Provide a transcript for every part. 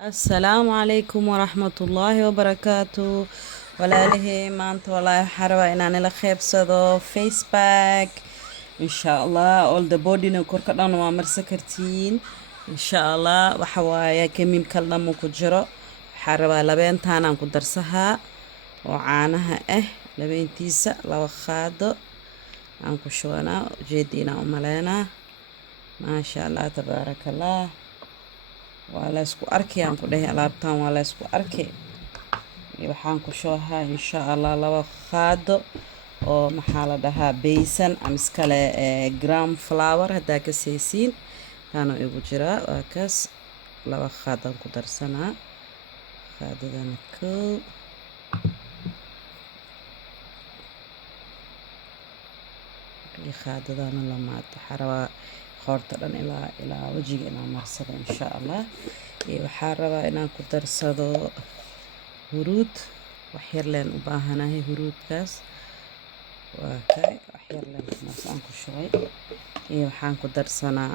السلام عليكم ورحمة الله وبركاته. walaalahey maanta walaahi waxaa rabaa inaan ila qeybsado face pack insha allah. All the bodyna korka dhan waa marsan kartiin insha allah. waxa waaye chemical dhamma ku jiro. waxaa rabaa labeentaan aan ku darsahaa oo caanaha ah, labeentiisa laba qaado aan ku shubanaa. ujeediina u maleynaa maasha allah tabaarakallah. waa la isku arkay aan ku dhahay alaabtaan waa la isku arkay. waxaan ku shubahaa insha allah laba qaado oo maxaa la dhahaa baysan ama iskale gram flour haddaa ka saysiin kaana igu jiraa. waa kaas laba qaadaan ku darsanaa. qaadadana kow iyo qaadadana lamaad. waxaa rabaa qoorta dhan ilaa wajiga inaan marsado insha allah. iyo waxaa rabaa inaan ku darsado huruud. wax yar leen u baahanahay huruudkaas. waa kay wax yar leen maas aan ku shubay. iyo waxaan ku darsanaa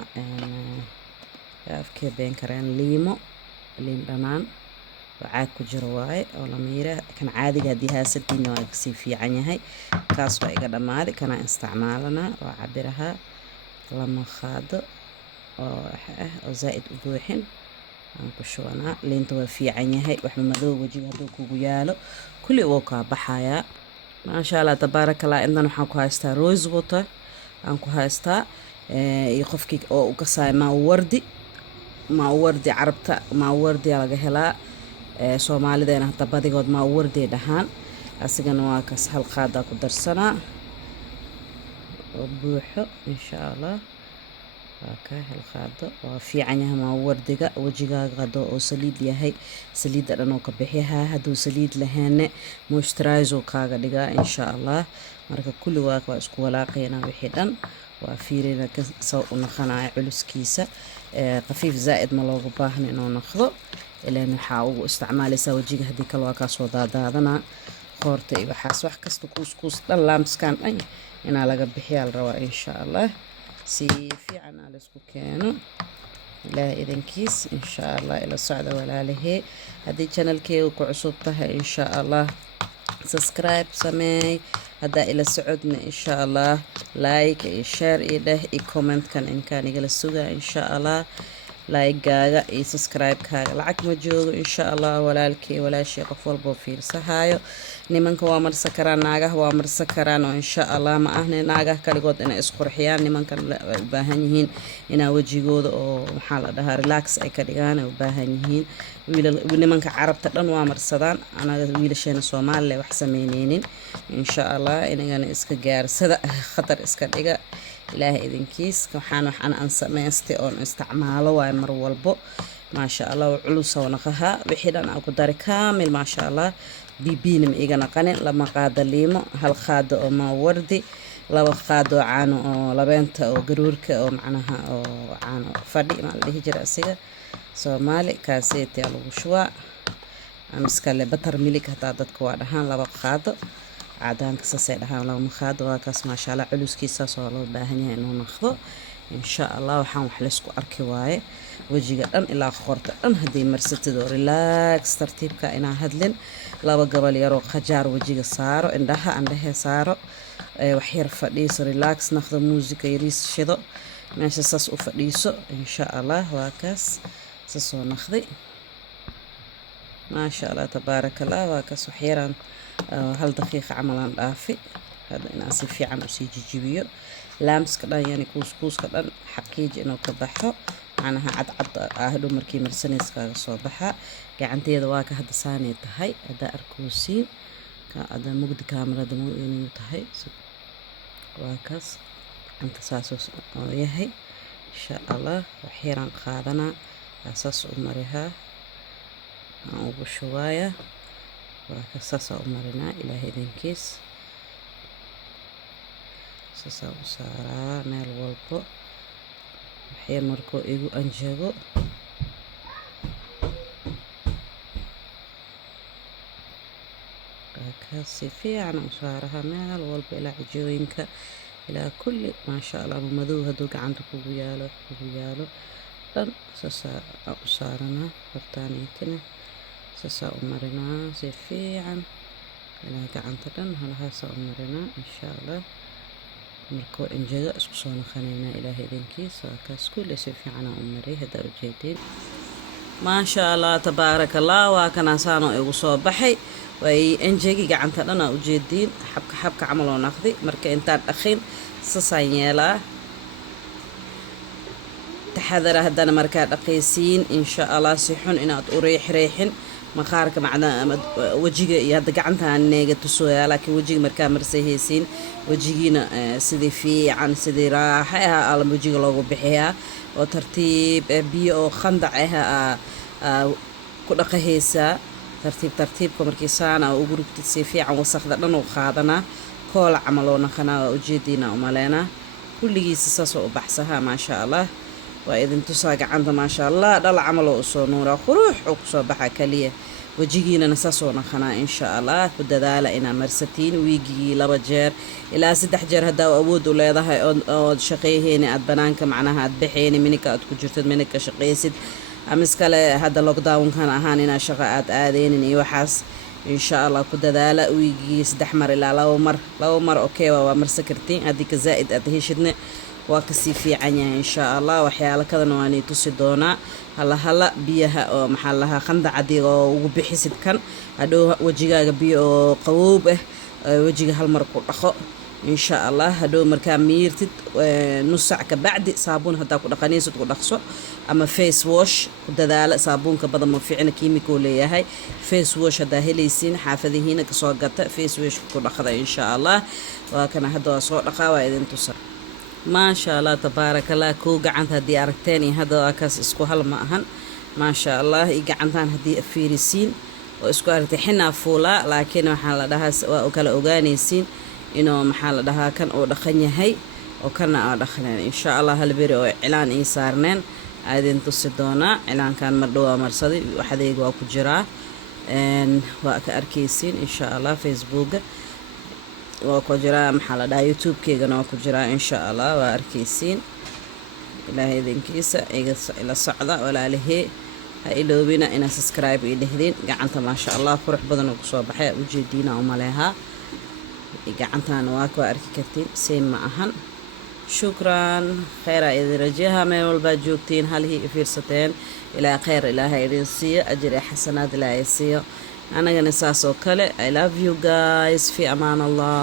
afkee been kareen liin dhanaan oo caag ku jiro waaye oo la miira. kan caadiga haddii haasadiina waa kasii fiican yahay. kaas waa iga dhammaaday kanaa isticmaalanaa. waa cabirahaa lama qaado oo oo zaa'id u buuxin aan ku shubanaa. liinta waa fiican yahay. waxba madow wajiga hadduu kugu yaalo kulli wuu kaa baxayaa. maasha allah tabaarakallah. intan waxaan ku haystaa rose water aan ku haystaa. iyo qofkii oo u kasaay maawardi carabta maawardiyaa laga helaa. soomaalideena hadda badigood maawardiay dhahaan. asigana waa kaas hal qaadaa ku darsanaa oo buuxo insha allah. waa ka hel qaado waa fiican yahay maawardiga. wajigaaga hadoo oo saliid yahay saliidda dhan oo ka bixihaa. hadduu saliid lahaane moisturizer kaaga dhigaa insha allah. marka kulli waa isku walaaqaynaa wixii dhan. waa fiirina kasoo u naqanaya culuskiisa. qafiif zaa'id ma loogu baahna inuu naqdo ilaan waxaa ugu isticmaalaysaa wajiga. haddii kale waa kaa soo daadaadanaa qoorta iyo waxaas wax kasta kuuskuus dhan laamskan dhan inaa laga bixiyaa la rabaa insha allah. si fiican aa laisku keeno ilaahay idankiis insha allah. ila socda walaalahee. haddii channelkeega ku cusub tahay insha allah subscribe sameey. haddaa ila socodna insha allah like iyo share iyo dheh iyo commentkan inkaan igala sugaa insha allah. laygaaga iyo subscribe-kaaga lacag ma joogo insha allah. walaalkii walaashii qof walboo fiirsahaayo. nimanka waa marsan karaan, naagaha waa marsan karaan oo insha allah. ma ahna naagaha kaligood inay isqurxiyaan. nimankan way u baahan yihiin inaa wejigooda oo maxaa la dhahaa relax ay ka dhigaan ay u baahan yihiin. nimanka carabta dhan waa marsadaan. anaga wiilasheena soomaaliya wax sameyneynin insha allah. inagana iska gaarsada khatar iska dhiga ilaahay idinkiis. waxaan aan samaystay oon isticmaalo waaye mar walbo maasha allah. culus oo naqahaa wixii dhan aan ku dari kaamil maasha allah. bibiina ma iga naqanin. lama qaado liimo, hal qaado oo maawardi, laba qaado caano oo labeenta oo garuurka oo macnaha oo caano fadhi maa la dhihi jira asiga soomaali. kaaseetia lagu shubaa ama iskale batar milig hataa dadka waa dhahaan. laba qaado cadaanka saasay dhahaan lama qaado. waa kaas maasha allah. culuskiisaas oo loo baahan yahay inuu naqdo insha allah. waxaan wax laysku arki waaye wejiga dhan ilaa qoorta dhan haddii marsatid oo relax tartiibka inaa hadlin. laba gabal yaroo qajaar wejiga saaro, indhaha andhahee saaro. waxyar fadhiiso relax naqdo. muusika yariis shido meesha saas u fadhiiso insha allah. waa kaas saasoo naqday maasha allah tabaarakallah. waa kaas waxyaraan hal daqiiqa camalaan dhaafi. hadda inaan si fiican usii jijibiyo. laamska dhan yani kuuskuuska dhan xaqiiji inuu ka baxo macnaha cadcad hadhow markii marsanayskaaga soo baxa. gacanteeda waa ka hadda saanay tahay haddaa arkoosiin ada mugdi kaamarada inuu tahay. waa kaas gacanta saasoo yahay insha allah. waxyaraan qaadanaa saas u marihaa aan ugu shubaaya. waa ka saasaa u marinaa ilaahay idinkiis. saasaa u saaraa meel walbo. waxyar markoo igu anjago waa kaas si fiican u saaraha meel walbo ilaa cijooyinka ilaa kulli maasha allah. madow hadduu gacanta kugu yaalo dhan saasaa u saaranaa hortaaniitana saasaa u marinaa si fiican ilaa gacanta dhan halahaasaa u marinaa insha allah markuu injega isku soo naqanaynaa ilaahay idinkiisa waa kaas kulle si fiicanaa u mariyay haddaa ujeediin maasha allah tabaaraka allah waa kanaasaanoo igu soo baxay way injegi gacanta dhan aa ujeediin xabka camal oo naqdi marka intaan dhaqin saasaan yeelaa taxadara haddana markaa dhaqaysiin insha allah si xun inaad u reexin maqaarka macnaa wajiga iyo hadda gacantaan neega tusooyaa laakiin wajiga markaa marsahaysiin wajigiina sidii fiican sidii raaxa ah alam wajiga loogu bixiyaa oo tartiib biyo oo khandac ah ku dhaqahaysaa tartiibka markii saana ugu rugtid si fiican wasaqda dhan u qaadanaa koola camal oo naqanaa waa ujeediina umaleynaa kulligiisa saasoo u baxsahaa maasha allah waa idin tusaa gacanta maasha allah dhal camal oo usoo nuuraa quruux oo kusoo baxa kaliya wajigiinana saasoo naqanaa insha allah ku dadaala inaad marsatiin wiigigii 2 jeer ilaa 3 jeer haddaa awood u leedahay ood shaqeeyahayni aad banaanka macnaha aad baxayni minika aad ku jirtid minika shaqaysid ama iskale hadda lockdownkan ahaan inaad shaqo aad aadaynin iyo waxaas insha allah ku dadaala wiigigii 3 mar ilaa 2 mar okay waa marsa kartiin haddii ka zaa'id aad heshidne waa kasii fiican yahay insha allah waxyaalo kadana waan tusi doonaa hala biyaha oo maxaa lahaa khandacadii oo ugu bixisid kan hadhow wajigaaga biyo oo qaboob wajiga hal mar ku dhaqo insha allah hadhow markaa miirtid nus saac ka bacdi saabuun haddaa ku dhaqanaysid ku dhaqso ama face wash ku dadaala saabuunka badan ma fiicna kiimikoo leeyahay face wash haddaa helaysiin xaafadihiina kasoo gata face wash ku dhaqda insha allah waa kana hadda waa soo dhaqaa waa idin tusa maasha allah tabaaraka allah kow gacanta haddii aragteen iyo hadda waa kaas isku hal ma ahan maasha allah iyo gacantaan haddii fiirisiin oo isku aragtay xinaa fuulaa laakiin waxaa la dhahaa waa kala ogaanaysiin inuu maxaa la dhahaa kan uu dhaqan yahay oo kana aa dhaqneen insha allah hal beri oo cilaan ii saarneen aadin tusi doonaa cilaankan mar dhowaa marsaday waxdayga waa ku jiraa waa ka arkaysiin insha allah facebooka waa ku jiraa maxaa la dhahaa youtube-keygana waa ku jiraa insha allah waa arkaysiin ilaahay idinkiisa ila socda walaalihii ha iloobina inaad subscribe ii dhehdiin gacanta maasha allah qurux badan oo kusoo baxay ujeediina umaleehaa gacantaana waa ku arki kartiin same ma ahan shukran khayra idin rajaha meel walbaa joogtiin halihii fiirsateen ilaa khayr ilaahay idin siiyo ajir iyo xasanaad ilaahay siiyo anagana saas oo kale I love you guys fi amaan allah